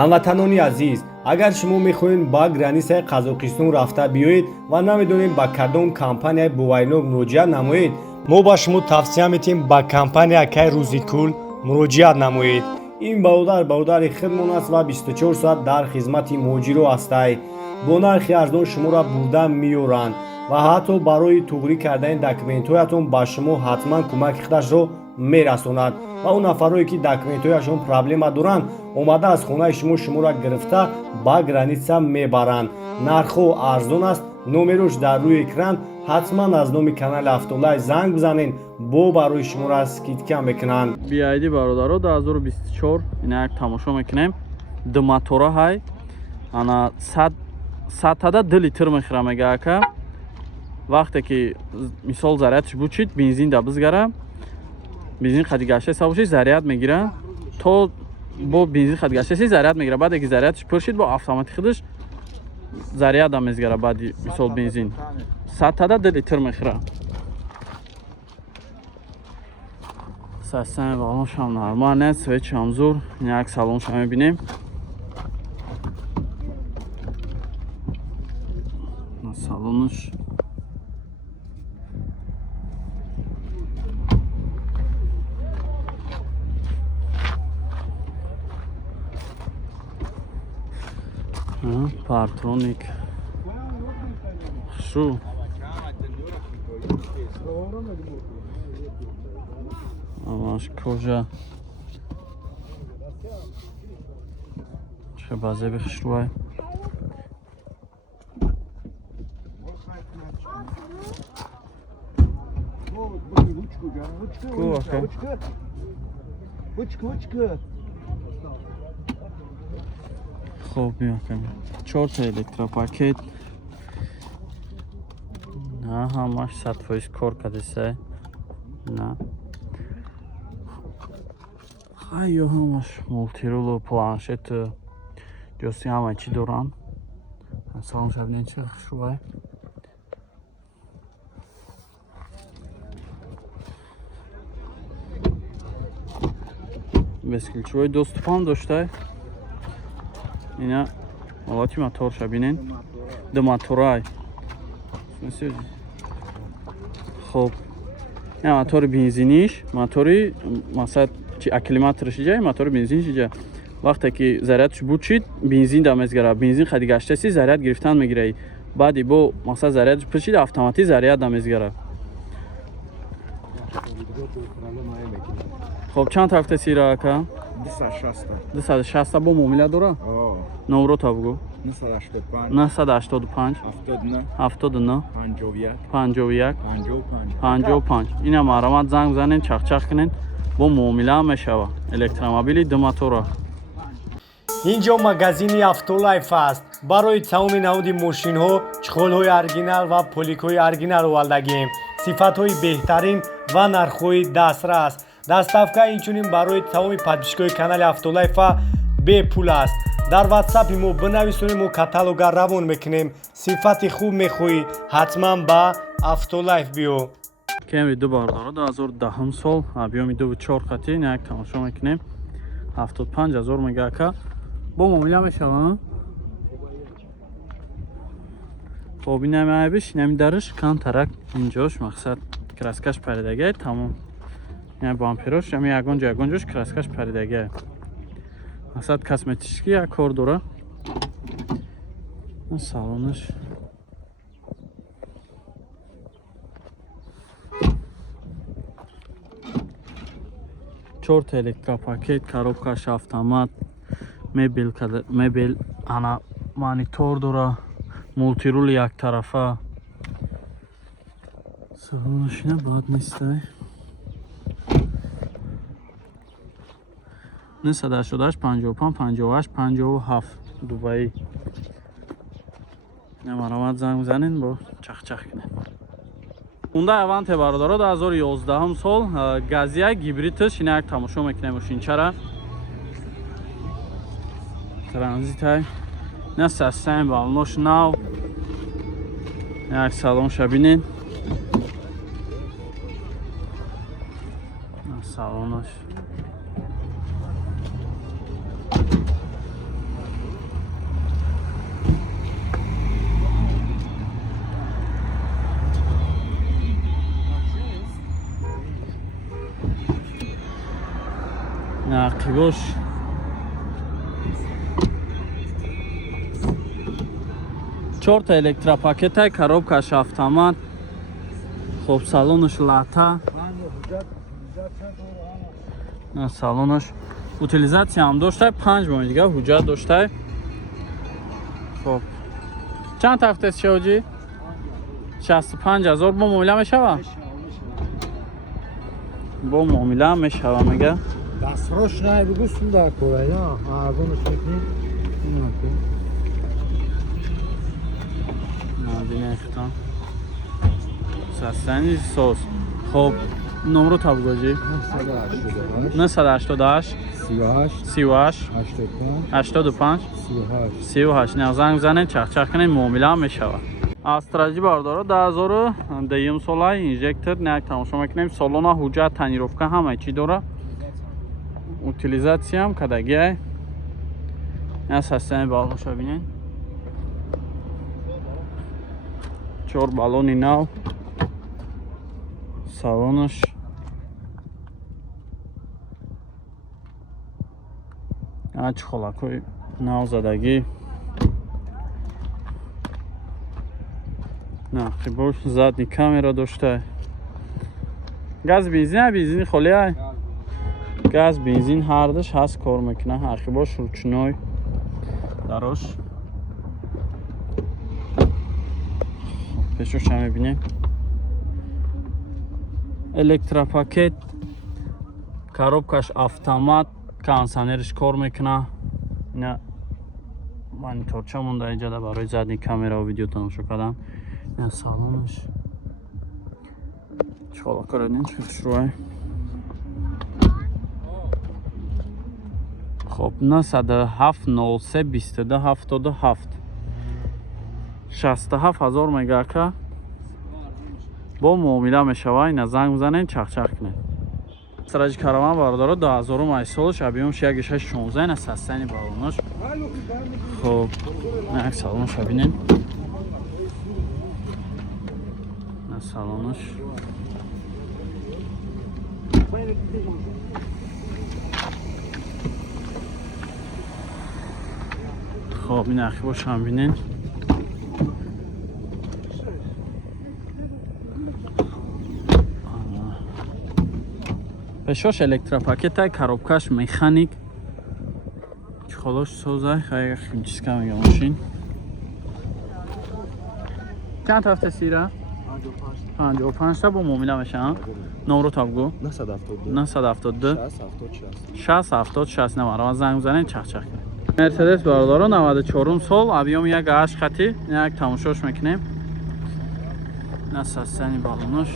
ҳамватанони азиз, агар шумо мехоҳед ба границаи Қазоқистон рафта биёед ва намедонед ба кадом компанияи боваринок муроҷиат намоед, мо ба шумо тавсия метиҳем ба компанияи Кай Рузикул муроҷиат намоед. ин бародари худмон аст ва 24 соат дар хизмати муҳоҷиро астаи. бо нархи арзон шуморо бурда меёранд ва ҳатто барои туғрӣ кардани документҳоятон ба шумо ҳатман кӯмаки худашро мерасонад ва он нафароне ки документҳояшон проблема доранд омада аз хонаи шуморо гирифта ба граница мебаранд. нархҳо арзон аст. номерош дар рӯи экран. ҳатман аз номи канали Автолайф занг бизанед, бо барои шуморо скидка мекунанд. биайди бародаро 2024 ина як тамошо мекунем. Дматора ҳай ана 100 литр мехира мегака. вақте ки мисол зарядш бучид бензин да бизгара бензин хадигашта сабуши заряд мегира то бо бензин хадигашта заряд мегира баъде ки зарядш пуршид бо автомати худаш заряда мезгара баъди мисол бензин 100 литр мехира. састами балоншам нормал нест, свечам зур. як салоншам мебинем. салонш партроник шу амаш кожа че базе бихшруай хуб мекам 4 электропакет на ҳамаш 100% кор кардесай на хайё ҳамаш мултирулу планшету ҷоси ҳама чӣ дорам. салон шабинен чӣ хушрӯбай бескилчивои доступам доштай. ина ҳолати мотор шабинен дматорай хуб ина мотори бензиниш мотори масад чи акклиматориш иҷа мотори бензиниш иҷа вақте ки зарядш бучид бензин да мезгара бензин хадигаштаси заряд гирифтан мегираи баъди бо масад зарядш пуршид автомати заряд да мезгара. хуб чанд тафтаси рака 260 бо муомила дора номрота бугу 985 79 51 55. ина маҳрамат занг бизанед чахчах кунед бо муомила мешава электромобили дматора. инҷо магазини Автолайф аст. барои тамоми наводи мошинҳо чухолҳои оригинал ва поликҳои оригинал овардагем. сифатҳои беҳтарин ва нархҳои дастрас. доставка инчунин барои тамоми подписчикои канали Автолайфа бепул аст. дар ватсапи мо бинависонед, мо каталога равон мекунем. сифати хуб мехоҳӣ ҳатман ба Автолайф биё. кеми ду бардора 2010 сол объёми 2.4 қати як тамошо мекунем. 75000 мегака бо муомила мешава. бобина меайбиш намидариш кан тарак инҷош мақсад краскаш паридагай тамом. ин бамперош ами ягонҷош краскаш паридагай мақсад косметически як кор дора. салонаш чорта электропакет, коробкаш автомат, мебел ана монитор дора, мултирул яктарафа. салонаш ина бад нестай. 988 55 58 57 дубаи. намаромад занг бизанед бо чахчах кунед. Hyundai Avante бародаро 2011 сол газия гибридш ина як тамошо мекунем мошинчара. транзитай на састами балонош нав як салон шабинен salonlar. нақибош чорта электропакетай коробкаш автомат. хоб салонаш лата салонаш утилизатсия ҳам доштай 5 моҳи дигар ҳуҷҷат доштай. хоб чанд тафтест шоҷи 65000 бо муомила мешава бо муомила мешава мега дастрош не бигустун да корайда арзонаш мекунӣ надинехтон састани сос. хоб номро табгоҷи 988 38 85 38 не занг занед чахчах канед муомила мешава. Астраҷи бардора 2002 солаи инжектор не тамошо мекунем. солона ҳуҷҷат танировка ҳамаи чӣ дора. утилизатсия ҳам кадагиай я састани балонша бинед 4 балони нав салонаш ач холакои нав задагӣ нақибош задни камера дошта. газ бензин а бензини холиай газ бензин ҳардаш ҳаст кор мекуна. ақибош ручной дарош пешоша мебинем. электропакет коробкаш автомат кондиционериш кор мекуна. ина мониторча монда иҷада барои задни камера ва видео тамошо кардан. ина салонаш чхолакорадин чхушруай. хоб 9703 2277 67000 мегака бо муомила мешава. ина занг бизанед чахчах кунед. страҷи караван бардора 2000 майсолш объёмш 1.616 ина састани балонош. хоб як салонош бинед на салонош хоб ин ақибош ҳам бинед. пешош электропакетай коробкаш механик чхолош созай хай химчиска мега машин. чанд ҳафта сира 55 та бо муомила мешава. номро табгу 972 676 намарава занг бизанед чахчах. мерседес бардора 94 сол объём 1.8 хати. як тамошош мекунем. на састани балонош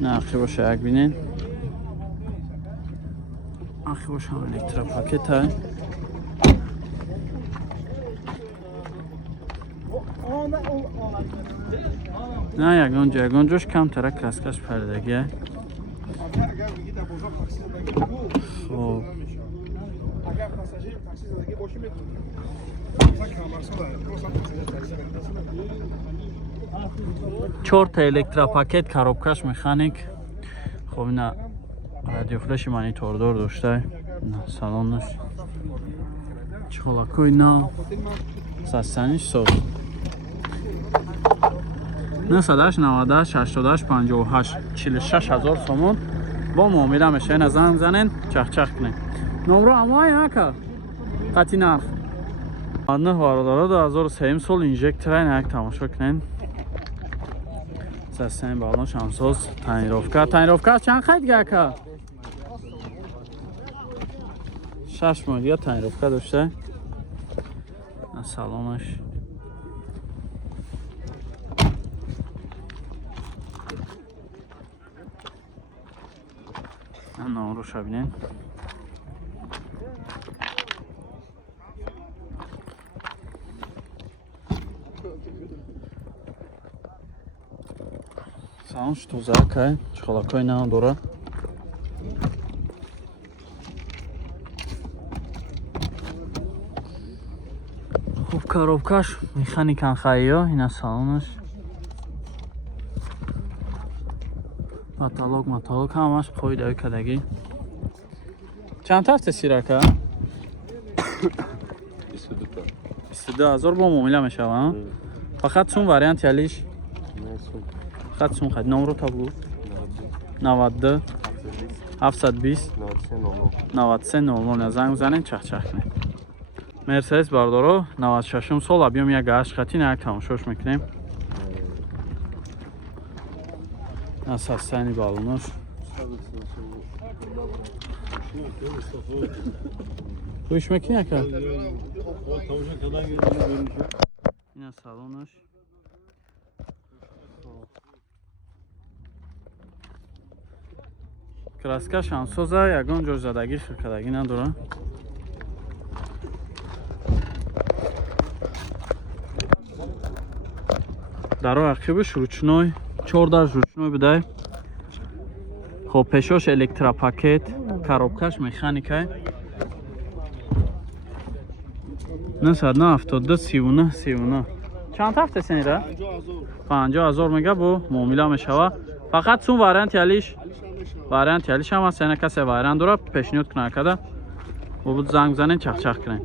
на ақибош як бинед. ақибош ҳам электропакетай на ягонҷош камтара каскаш пардагиай. хоб чорта электропакет коробкаш механик. хоб ина радиофлеши монитордор доштай. ина салонаш чхолакои нав састаниш соз 988 46000 сомон бо муомила меша. ина занг занед чахчах кунед. номро амоай ака қати нарх адна вародара 2003 сол инжекторай як тамошо кунед. састани балонош ҳамсоз танировка чанд хай дига ака 6 моҳ дига танировка дошта. салонаш номроша бинед. салонш тозаакай чхолакои нав дора. хуб коробкаш механикан хайё. ина салонаш каталог ҳамаш қоидаи кадагӣ. Чанд тафта сирака? 22,000 бо муомила мешавад. Фақат сум вариант ялиш? Фақат сум хад. Номро табло? 92 720 9300 занг бизанед, чахчах кунед. Мерседес бардоро 96 сол, объем 1.8 хати, як тамошош мекунем. Состояние баллонош. Гӯш мекунӣ ака? Ина салонош. Краскаш ҳамсоза, ягон ҷо задагӣ хиркадагӣ надора. Даро ақибиш ручной, 14 ручной бидай. Хоб пешош электропакет, коробкаш механикай. 972 чанд тафта сенида? 50,000 мега бо муомила мешава. Фақат сум вариант ялиш? Вариант ялиш ҳам аст, яна касе вариант дора, пешниҳод кунад када. Бо буд занг занед, чахчах кунед.